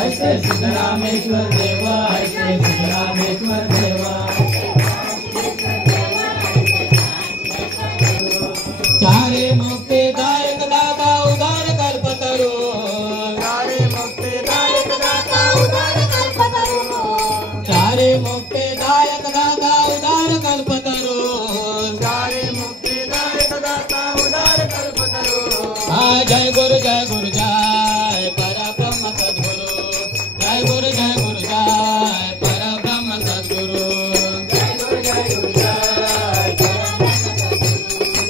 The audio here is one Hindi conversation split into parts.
ऐसे सिद्धरामेश्वर देवा, ऐसे सिद्धरामेश्वर देवा। चारे मुक्तिदायक दाता उदार कल्पतरु, चारे मुक्तिदायक दाता उदार कल्पतरु, चारे मुक्तिदायक दाता उदार कल्पतरु, चारे मुक्तिदायक दाता उदार कल्पतरु। जय गुरु जय गुरु जय परब्रह्म सद्गुरु, जय गुरु जय गुरु जय परब्रह्म सद्गुरु, जय गुरु जय गुरु जय परब्रह्म सद्गुरु,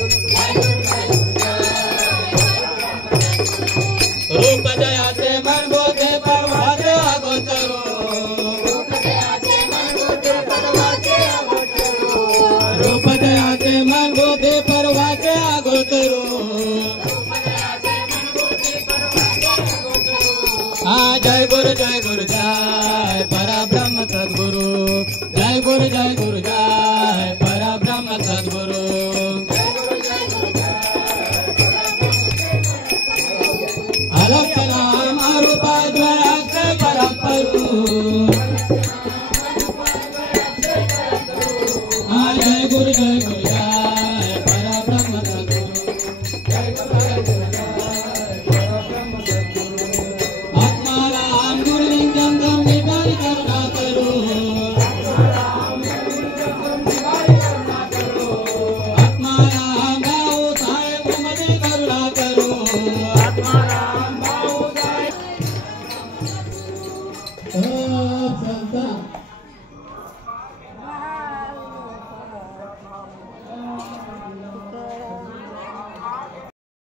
जय गुरु जय गुरु जय। रूप दया से मन बोधे परवाचे अगोचरो, रूप दया से मन बोधे परवाचे अगोचरो, रूप दया से मन बोधे परवाचे अगोचरो। जय गुरु जय परब्रह्म सद्गुरु, जय गुरु जय गुरु जय परब्रह्म सद्गुरु।